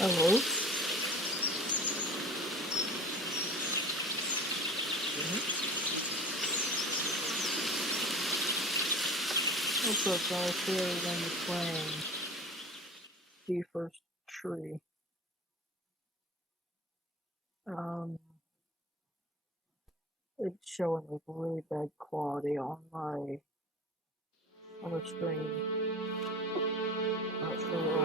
Hello? Mhm. What's up, guys? Today we're going to be playing the first tree. Um, it's showing like really bad quality on my other screen. Not sure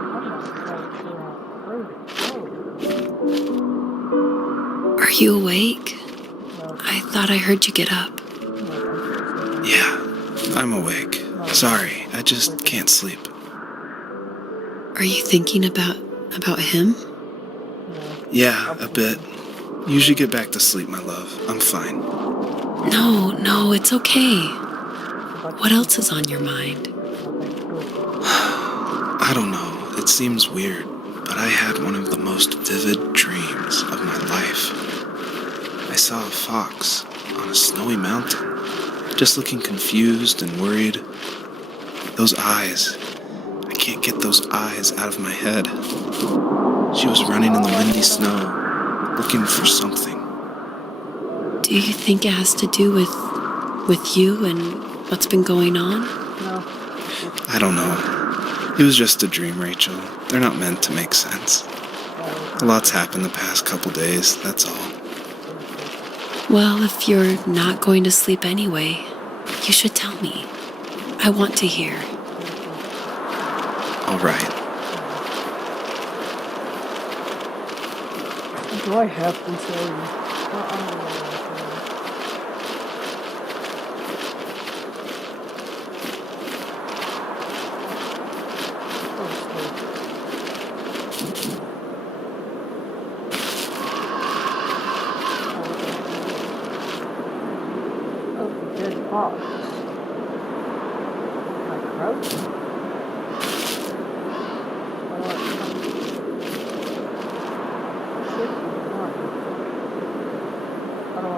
I'm not entirely sure how to rate it. Are you awake? No, I thought I heard you get up. no, I'm still sleeping. Yeah, I'm awake. No, Sorry, I just sleeping. can't sleep. Are you thinking about him? No, Yeah, I'm a bit. sleeping. You should get back to sleep, my love. I'm fine. No, it's okay. But What else is on your mind? nothing good. I don't know, it seems weird, but I had one of the most vivid dreams of my life. I saw a fox on a snowy mountain, just looking confused and worried. Those eyes, I can't get those eyes out of my head. She was running in the windy snow, looking for something. Do you think it has to do with you and what's been going on? No. I don't know. It was just a dream, Rachel. They're not meant to make sense. A lot's happened the past couple days, that's all. Well, if you're not going to sleep anyway, you should tell me. I want to hear. All right. Do I have to tell you? I don't know. Oh, dead fox. Can I crouch? How do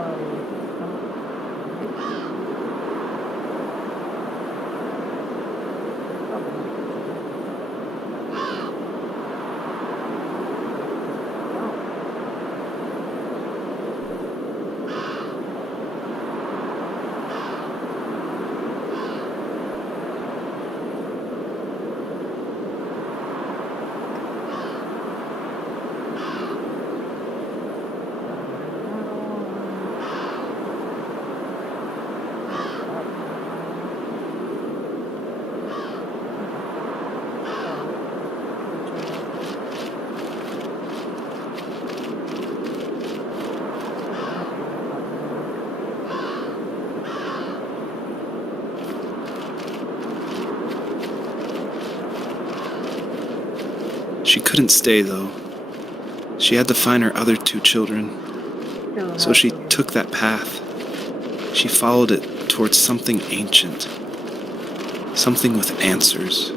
She couldn't stay, though. She had to find her other two children. So she took that path. She followed it towards something ancient. Something with answers.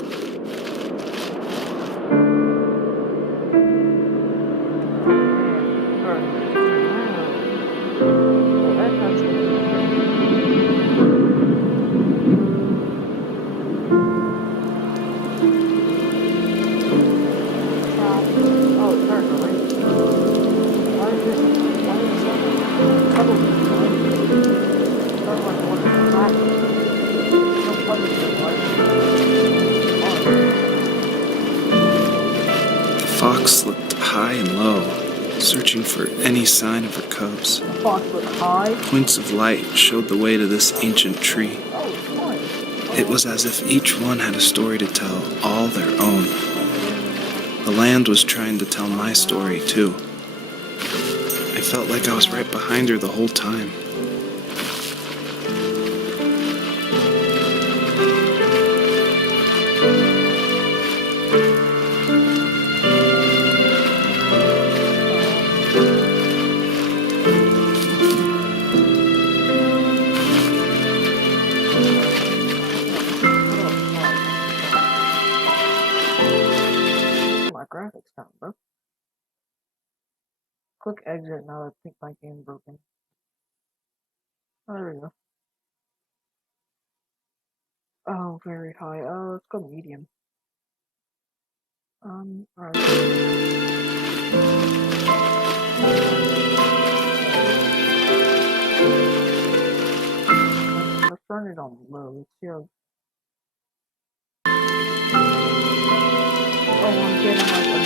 The fox looked high and low, searching for any sign of her cubs. Points of light showed the way to this ancient tree. It was as if each one had a story to tell, all their own. The land was trying to tell my story, too. I felt like I was right behind her the whole time. it now that I think my game broken. Oh, there we go. Oh, very high. Let's go medium. Alright. Let's run it on low. Let's see how. Oh, I'm getting like a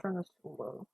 turn this to low.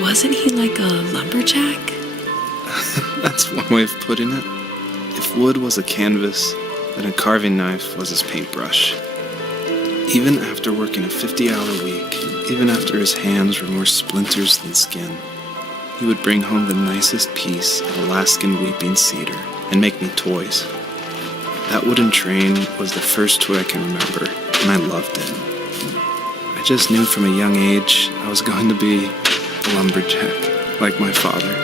Wasn't he like a lumberjack? That's one way of putting it. If wood was a canvas, then a carving knife was his paintbrush. Even after working a 50-hour week, even after his hands were more splinters than skin, he would bring home the nicest piece of Alaskan weeping cedar and make me toys. That wooden train was the first toy I can remember, and I loved it. I just knew from a young age I was going to be a lumberjack, like my father.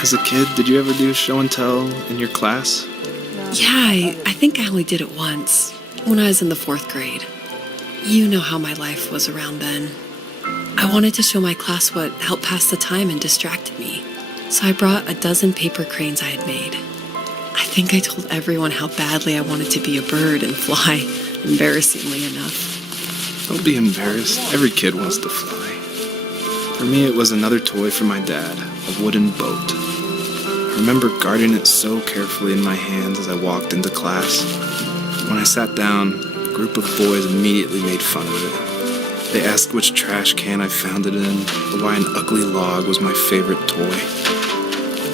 As a kid, did you ever do show and tell in your class? Yeah, I think I only did it once, when I was in the 4th grade. You know how my life was around then. I wanted to show my class what helped pass the time and distracted me, so I brought a dozen paper cranes I had made. I think I told everyone how badly I wanted to be a bird and fly, embarrassingly enough. Don't be embarrassed. Every kid wants to fly. For me, it was another toy from my dad, a wooden boat. I remember guarding it so carefully in my hands as I walked into class. When I sat down, a group of boys immediately made fun of it. They asked which trash can I found it in, or why an ugly log was my favorite toy.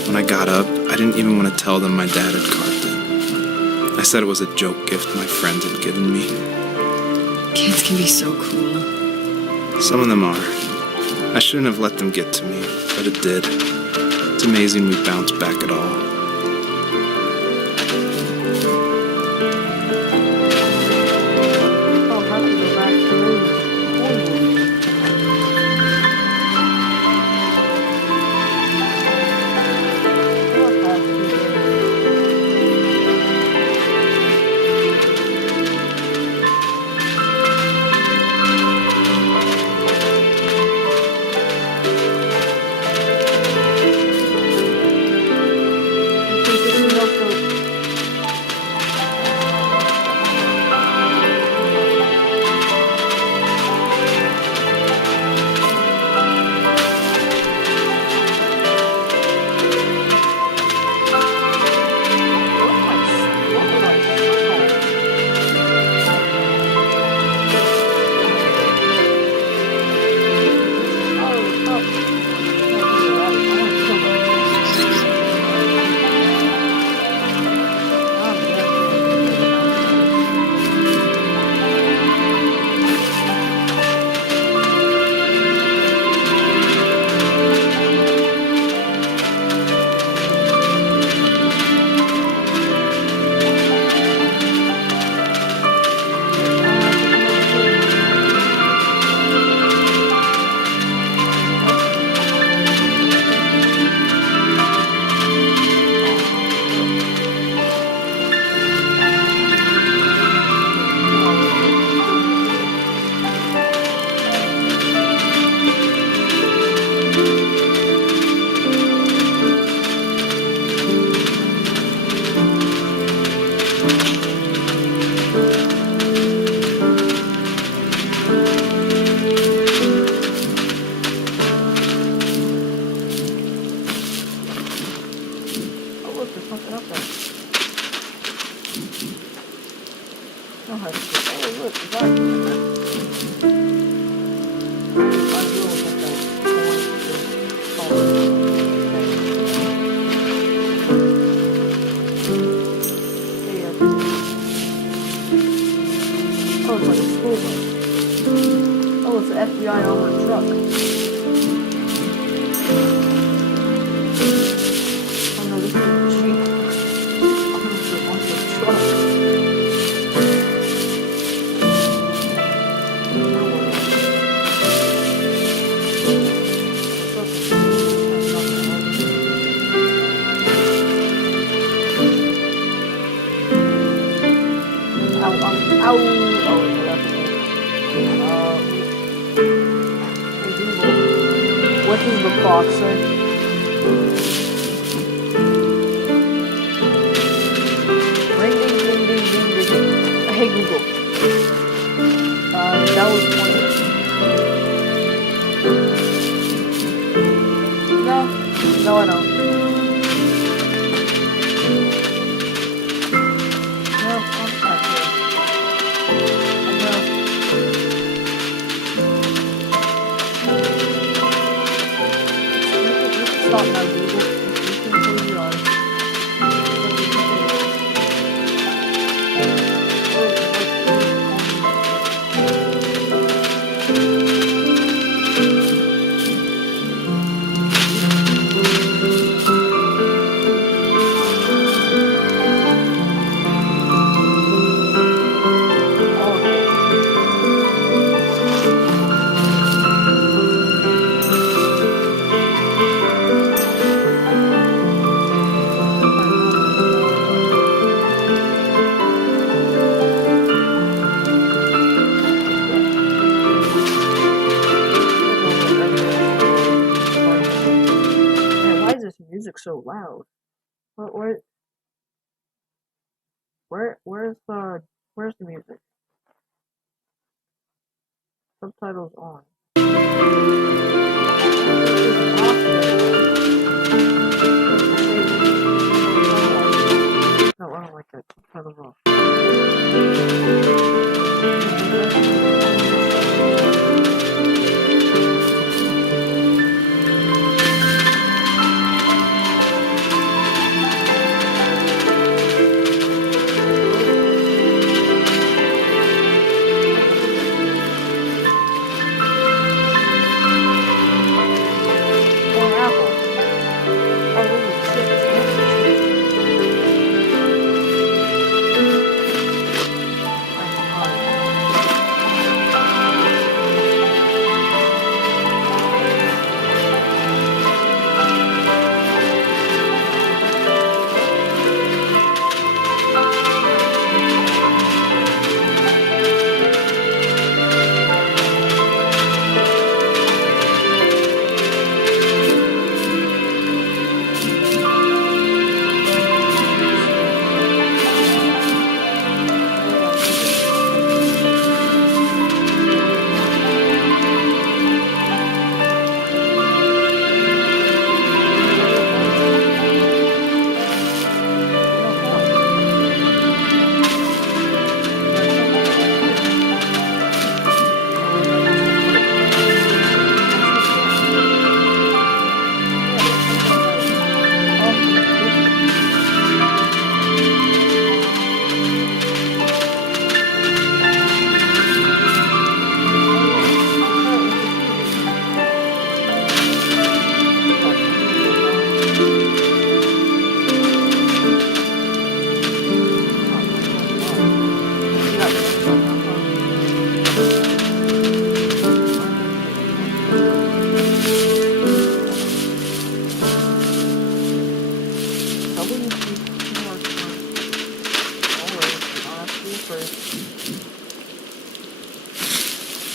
When I got up, I didn't even want to tell them my dad had carved it. I said it was a joke gift my friends had given me. Kids can be so cruel. Some of them are. I shouldn't have let them get to me, but it did. It's amazing we bounced back at all. Oh, how to go back to those. Oh, it's like a school bus. Oh, it's an FBI armored truck. Oh no, this is a Jeep. Oh, this is a bunch of trucks. Ow! Oh, that's hey Google, what does the clock say? Ring, ding, ding, ding, ding, ding. Hey Google. That was 20. No, I don't. No, I'm not sure. Stop now, Google. You can close your eyes. Music so loud. Where's the music? Subtitles on. No, I don't like that. Turn them off. Or apple. Oh, holy shit, it's empty.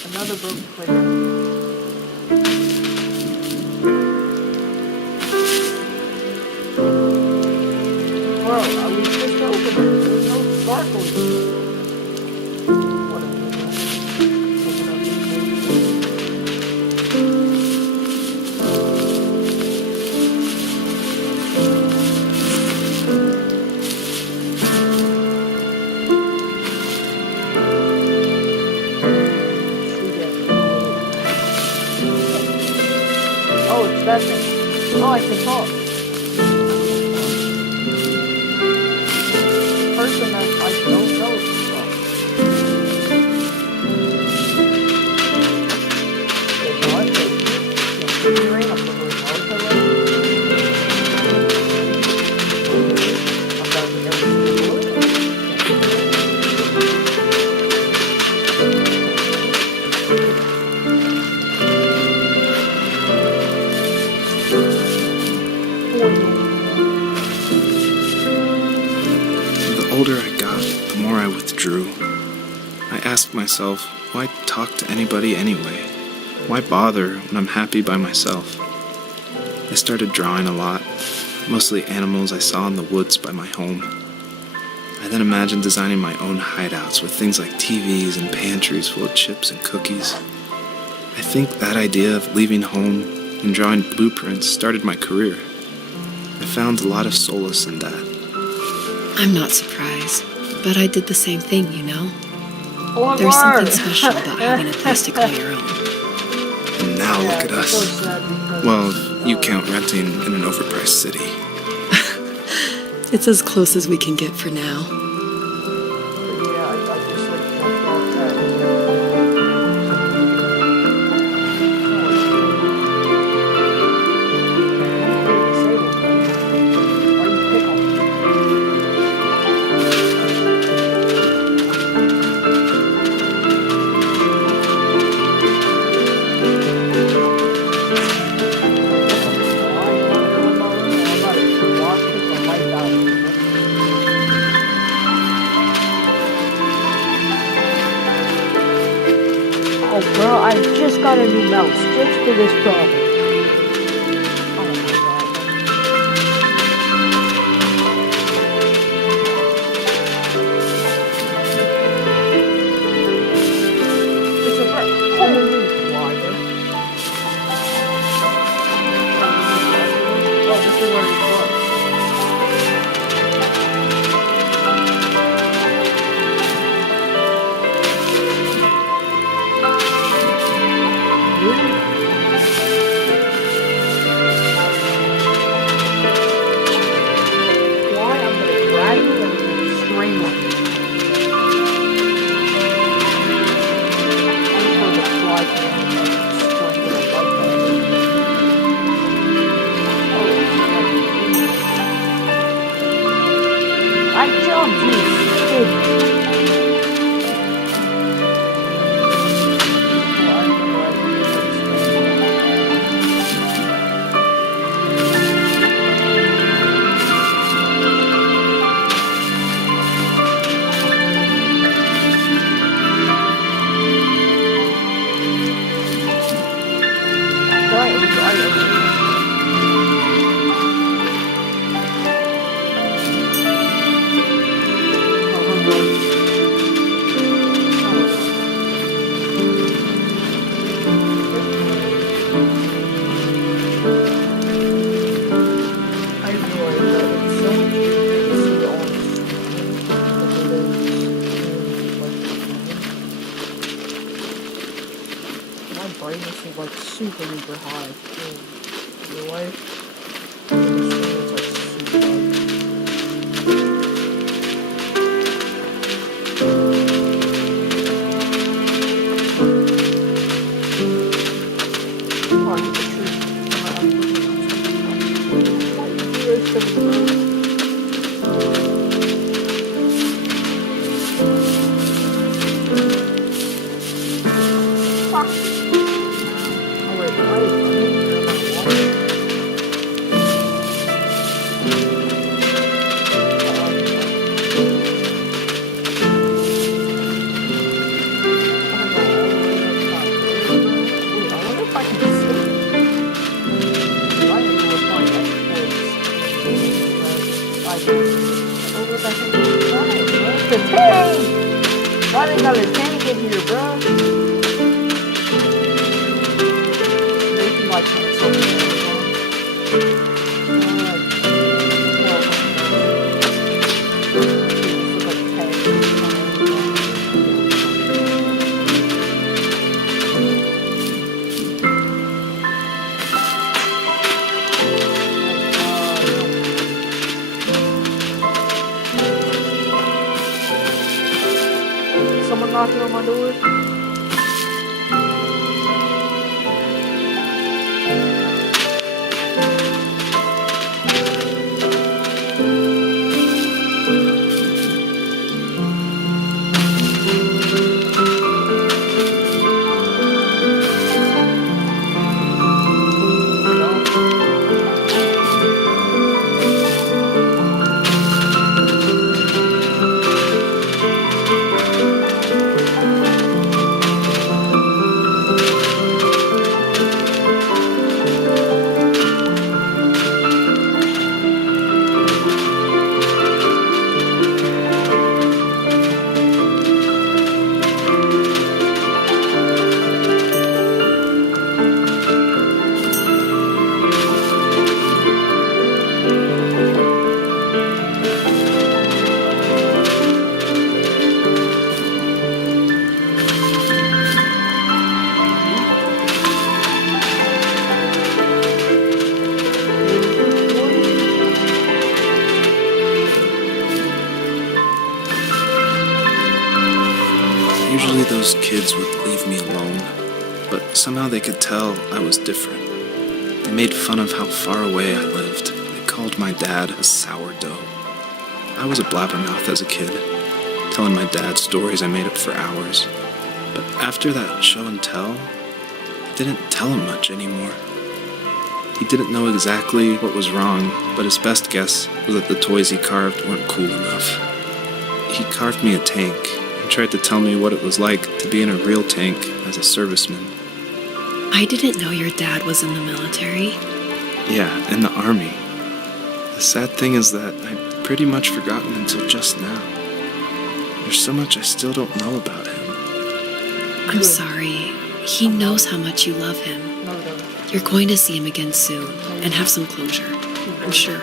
Another broken plate. Bro, I was just opening it. There's no sparkles. Whatever. Take it out this way. Oh, it's that thing. Oh, I can talk. Person that I don't know is talk. There's one thing. You're in up the room. I'm gonna be able to do it. The older I got, the more I withdrew. I asked myself, why talk to anybody anyway? Why bother when I'm happy by myself? I started drawing a lot, mostly animals I saw in the woods by my home. I then imagined designing my own hideouts with things like TVs and pantries full of chips and cookies. I think that idea of leaving home and drawing blueprints started my career. I found a lot of solace in that. I'm not surprised, but I did the same thing, you know? One There's word. something special about having a place to call your own. And now Yeah, look at it's so us. sad because, Well, if you count renting in an overpriced city. It's as close as we can get for now. yeah, I just like jumped off that. Why you pick on me? Oh, bro, I just got a new mouse just for this problem. Oh my god. It's a holy wire. exactly what it was. Yeah. Why I'm gonna grab you and string on you. Wait for the fly to land and string it like that. I jumped, you stupid. Oh, I remember I did that I realized that it's so much easier to see on screen than it is in my brightness is like super duper high. In real life, it's like super high. Oh, I hit the tree. I'm Fuck. Oh wait, why is my name here? Wait, I wonder if I can see. Why did you reply the tank! Why they got a tank in here, bro? Maybe like something. Someone knocking on my door? Usually those kids would leave me alone, but somehow they could tell I was different. They made fun of how far away I lived. They called my dad a sourdough. I was a blabbermouth as a kid, telling my dad stories I made up for hours. But after that show and tell, I didn't tell him much anymore. He didn't know exactly what was wrong, but his best guess was that the toys he carved weren't cool enough. He carved me a tank and tried to tell me what it was like to be in a real tank as a serviceman. I didn't know your dad was in the military. Yeah, in the army. The sad thing is that I'd pretty much forgotten until just now. There's so much I still don't know about him. I'm sorry. He knows how much you love him. No, no. You're going to see him again soon and have some closure. I'm sure.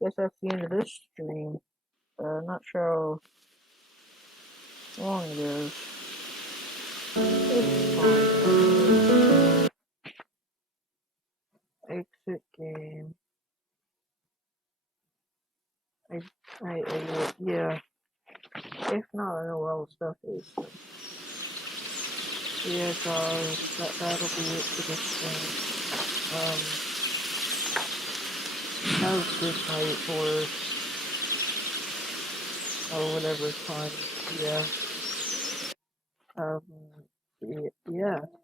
Guess that's the end of this stream. Not sure how long it is. It's fine. Exit game. Yeah. If not, I know where all the stuff is. So. Yeah, guys, that'll be it for this thing. Have a good night or whatever time. Yeah.